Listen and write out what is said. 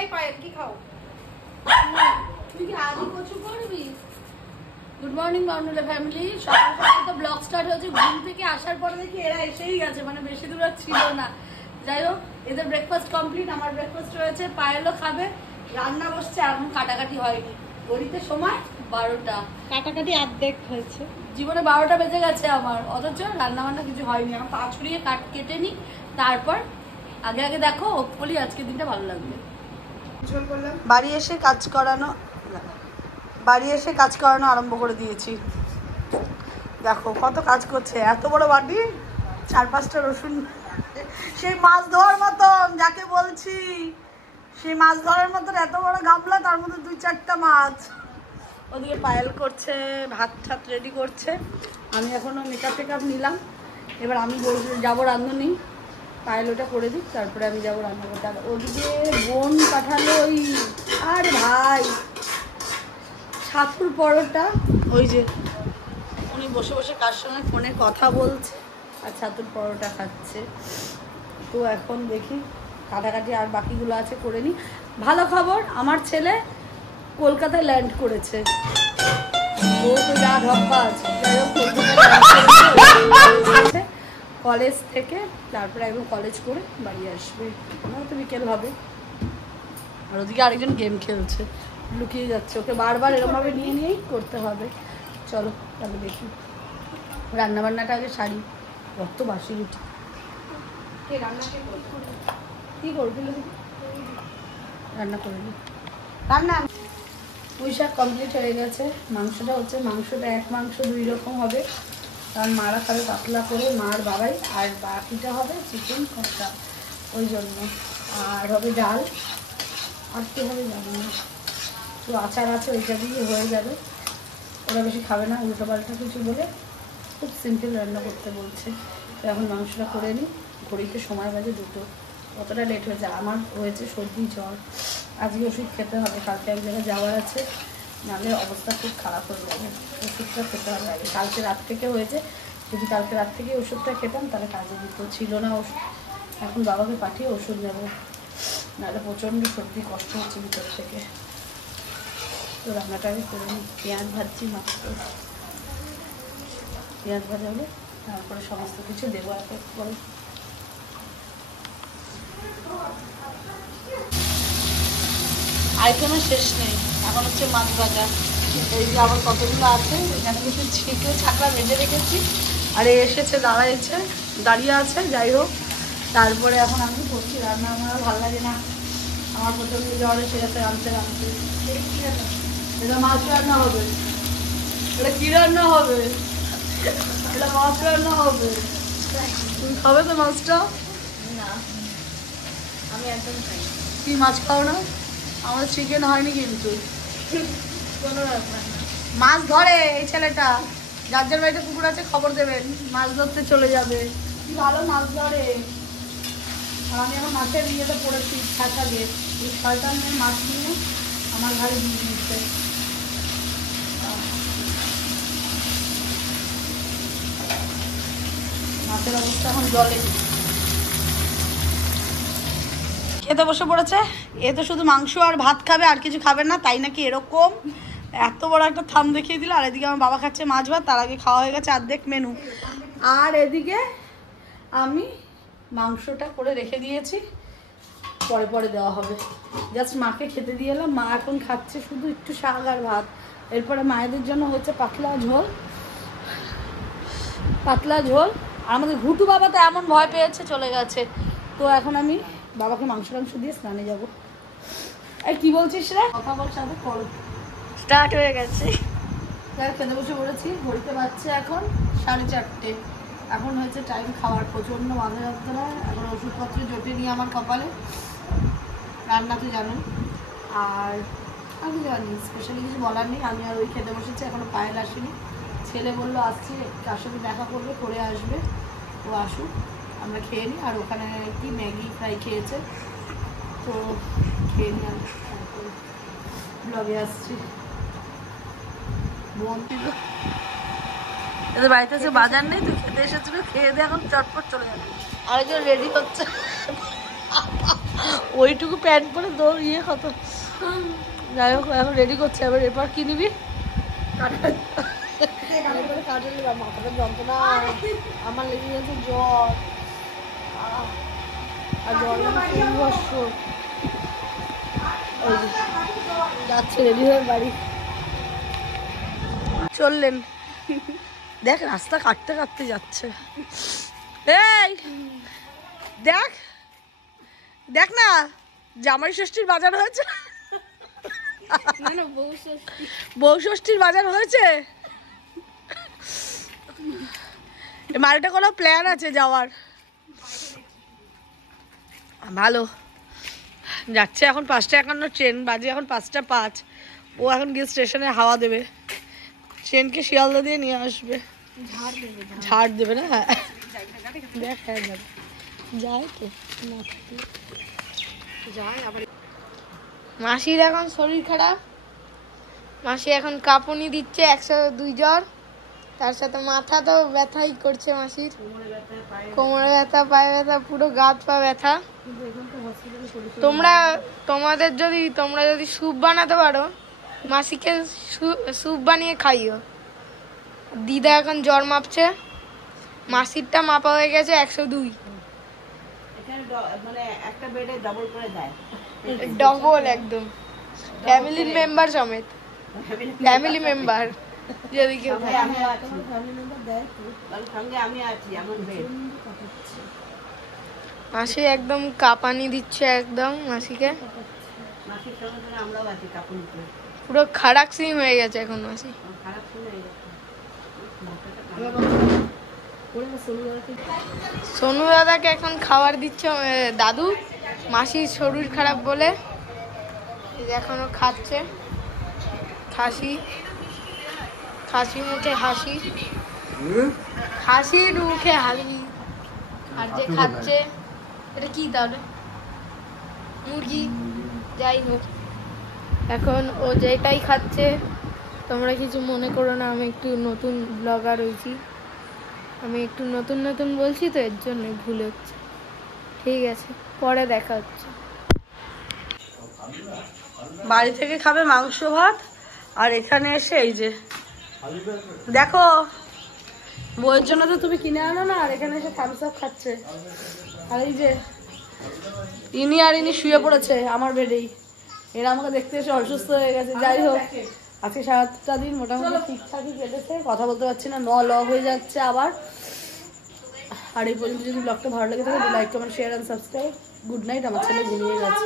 এই পায়েল কি খাও? তুই কি আজই কচু করবি? গুড মর্নিং বাউন্ডুলা ফ্যামিলি। সকাল সকাল তো ব্লগ স্টার্ট হয়েছে। ঘুম থেকে আসার পরে দেখি এরা এসেই গেছে, মানে বেশি দূর আর ছিল না। যাই হোক, এদের ব্রেকফাস্ট কমপ্লিট, আমার ব্রেকফাস্ট রয়েছে, পায়েলও খাবে। রান্না বসছে, এখন কাটাকাটি হয়নি। ঘড়িতে সময় 12টা, কাটাকাটি অর্ধেক হয়েছে। জীবনে 12টা বেজে গেছে আমার, অথচ রান্না বান্না কিছু হয়নি। আমার পা ছড়িয়ে কেটে নি, তারপর আগে আগে দেখো, হোপফুলি আজকের দিনটা ভালো লাগবে। বাড়ি এসে কাজ করানো আরম্ভ করে দিয়েছি। দেখো কত কাজ করছে, এত বড় বাটি, 4-5টা রসুন, সেই মাছ ধরার মতন, যাকে বলছি সেই মাছ ধরার মতন এত বড় গামলা, তার মধ্যে 2-4টা মাছ। ওদিকে পায়েল করছে, ভাত ঠাত রেডি করছে। আমি এখনো মেকআপ নিলাম, এবার আমি যাবো রাঁধুনি। পায়েল ওটা করে দিই, তারপরে আমি যাবো রান্না করতে। আর ওদিকে বোন পাঠালো ওই, আর ভাই ছাতুর পরোটা, ওই যে উনি বসে বসে কার সঙ্গে ফোনে কথা বলছে আর ছাতুর পরোটা খাচ্ছে। তো এখন দেখি কাটাকাটি আর বাকিগুলো আছে করে নিই। ভালো খবর, আমার ছেলে কলকাতায় ল্যান্ড করেছে। ও তো যা ধপ্পা আছে, যাই হোক কলেজ থেকে, তারপরে একদম কলেজ করে বাড়ি আসবে, তো বিকেল হবে। আর ওদিকে আরেকজন গেম খেলছে, লুকিয়ে যাচ্ছে, ওকে বারবার এরকমভাবে নিয়েই করতে হবে। চলো তাহলে দেখি, রান্নাবান্নাটা আগে সারি, রক্ত বাসি রুটি। কি করবি রান্না করে নি? রান্না পুঁই শাক কমপ্লিট হয়ে গেছে। মাংসটা হচ্ছে, মাংসটা এক মাংস 2 রকম হবে, কারণ মারা খাবে পাতলা করে, মার বাবাই, আর বাকিটা হবে চিকেন কষা, ওই জন্য। আর হবে ডাল, আর কি হবে জানি না, তো আচার আছে, ওইটা দিয়ে হয়ে যাবে। ওরা বেশি খাবে না উল্টো পাল্টা কিছু বলে, খুব সিম্পল রান্না করতে বলছে। তো এখন মাংসটা করে নিই। ঘড়িতে সময় বাজে 2টো, কতটা লেট হয়েছে। আমার হয়েছে সর্দি জ্বর, আজকে ওষুধ খেতে হবে, কালকে এক জায়গায় যাওয়ার আছে, নাহলে অবস্থা খুব খারাপ হয়ে যাবে। ওষুধটা খেতে হবে আগে, কালকে রাত থেকে হয়েছে। যদি কালকে রাত থেকে ওষুধটা খেতাম তাহলে কাজে দিত, ছিল না ওষুধ। এখন বাবাকে পাঠিয়ে ওষুধ নেব, নাহলে প্রচণ্ড সর্দি, কষ্ট হচ্ছে ভিতর থেকে। তো রান্নাটা আমি করে নিই। পেঁয়াজ ভাজছি মাত্র, পেঁয়াজ ভাজা হলে তারপরে সমস্ত কিছু দেবো এক এক করে। আইটেমের শেষ নেই, এখন হচ্ছে মাছ ভাজা। এই যে আবার কতগুলো আছে, এখানে কিছু ছিটে ছাকড়া ভেজে রেখেছি। আর এসেছে, দাঁড়িয়ে আছে। যাই হোক, তারপরে এখন আমি করছি রান্না। আমার ভালো লাগে না, আমার প্রচন্ড জ্বর এসে গেছে রাঁধতে। এটা মাছ রান্না হবে, এটা কি রান্না হবে? এটা মাছ রান্না হবে। তুমি খাবে তো মাছটা? না, আমি একদম খাই। কি মাছ খাও না? আমাদের চিকেন হয়নি কিন্তু। কোনো ব্যাপার না, মাছ ধরে এই ছেলেটা। যার যার বাড়িতে পুকুর আছে খবর দেবেন, মাছ ধরতে চলে যাবে। কি ভালো মাছ ধরে। আর আমি এখন মাছের ইয়েতে পড়েছি, ছাঁচাবে এই শয়তান মেয়ে মাছ নিয়ে আমার ঘরে দিয়ে দিচ্ছে। মাছের অবস্থা এখন জলে। খেতে বসে পড়েছে। এ তো শুধু মাংস আর ভাত খাবে, আর কিছু খাবে না, তাই নাকি এরকম এত বড় একটা থাম দেখিয়ে দিল। আর এদিকে আমার বাবা খাচ্ছে মাছ ভাত, তার আগে খাওয়া হয়ে গেছে অর্ধেক মেনু। আর এদিকে আমি মাংসটা করে রেখে দিয়েছি, পরে পরে দেওয়া হবে। জাস্ট মাকে খেতে দিয়ে এলাম, মা এখন খাচ্ছে শুধু একটু শাক আর ভাত। এরপরে মায়েদের জন্য হচ্ছে পাতলা ঝোল। আর আমাদের ঘুটু বাবা তো এমন ভয় পেয়েছে, চলে গেছে। তো এখন আমি বাবাকে মাংস দিয়ে স্নানে যাবো। এই কি বলছিস রে? কথা বল, সাথে করো। স্টার্ট হয়ে গেছে। খেতে বসে পড়েছি। ঘড়িতে বাজছে এখন 4:30। এখন হয়েছে টাইম খাওয়ার। প্রচণ্ড মাথা যন্ত্রণা, এখন ওষুধপত্র জোটে নিয়ে আমার কপালে। রান্না তো জানেন, আর আমি জানি স্পেশালি কিছু বলার নেই। আমি আর ওই খেতে বসেছি, এখনো পায়েল আসেনি। ছেলে বললো আসছি, তার সাথে দেখা করবে, করে আসবে। ও আসুক, আমরা খেয়ে নিই। আর ওখানে কি ম্যাগি ফ্রাই খেয়েছে, তো খেয়ে নিই। আমি ব্লগে আসছি। এদের বাড়িতে এসে বাজার নেই, তুই খেতে এসেছিল, খেয়ে দিয়ে এখন চটপট চলে যাবে। আরেকজন রেডি হচ্ছে, ওইটুকু প্যান্ট পরে দৌড় ইয়ে কত। যাই হোক এখন রেডি করছে, আবার এরপর কি নিবি? মাথাটা যন্ত্রণা আমার লেগে গেছে, জ্বর আর জ্বর যাচ্ছে রেডি হয়ে বাড়ি চললেন। দেখ রাস্তা কাটতে কাটতে যাচ্ছে। এই দেখ দেখ না, জামাই ষষ্ঠীর বাজার হয়েছে। বউ ষষ্ঠীর বাজার হয়েছে। মালটা কোনো প্ল্যান আছে যাওয়ার? ভালো যাচ্ছে। এখন 5:51 ট্রেন, বাজে এখন 5:05। ও এখন গিয়ে স্টেশনে হাওয়া দেবে, ট্রেনকে শিয়ালদা দিয়ে নিয়ে আসবে। ঝাড় দেবে না? হ্যাঁ দেখ, হ্যাঁ যাবে, যায় তো না থাকলে যায় আবার। মাসির এখন শরীর খারাপ, মাসি এখন কাঁপুনি দিচ্ছে 102 জ্বর, তার সাথে মাথা তো ব্যথাই করছে মাসির, কোমরে ব্যথা, পায়ে ব্যথা, পুরো গাত পা ব্যথা। তোমাদের তোমরা যদি স্যুপ বানাতে পারো, মাসিকে স্যুপ বানিয়ে খাইও। দিদা এখন জ্বর মাপছে, মাসিরটা মাপা হয়ে গেছে 102। মানে একটা বেডে ডাবল করে দেয়, ডবল একদম, ফ্যামিলির মেম্বার সমেত, ফ্যামিলি মেম্বার যদি কেউ মাসি একদম কাঁপানি দিচ্ছে একদম মাসিকে, পুরো খারাপ সিম হয়ে গেছে এখন মাসি। সোনু দাদাকে এখন খাবার দিচ্ছে দাদু, মাসির শরীর খারাপ বলে এখনো খাচ্ছে। খাসি মুখে হাসি, হাসির মুখে হাসি। আর যে খাচ্ছে এটা কি তাহলে? মুরগি। যাই হোক, এখন ও যেটাই খাচ্ছে তোমরা কিছু মনে করো না, আমি একটু নতুন ব্লগার হয়েছি, আমি একটু নতুন নতুন বলছি তো এর জন্য ভুল হচ্ছে। ঠিক আছে, পরে দেখা হচ্ছে। বাড়ি থেকে খাবে মাংস ভাত, আর এখানে এসে এই যে দেখো, বউয়ের জন্য তো তুমি কিনে আনো না, আর এখানে এসে থামস আপ খাচ্ছে। আর এই যে ইনি শুয়ে পড়েছে আমার বেডেই, এরা আমাকে দেখতে এসে অসুস্থ হয়ে গেছে। যাই হোক, আজকে 7টা দিন মোটামুটি ঠিকঠাকই কেটেছে, কথা বলতে পারছি না, হয়ে যাচ্ছে আবার। আর এই পর্যন্ত যদি ব্লগটা ভালো লেগে থাকে, like comment share and subscribe. Good night, আমার ছেলে ঘুমিয়ে গেছে।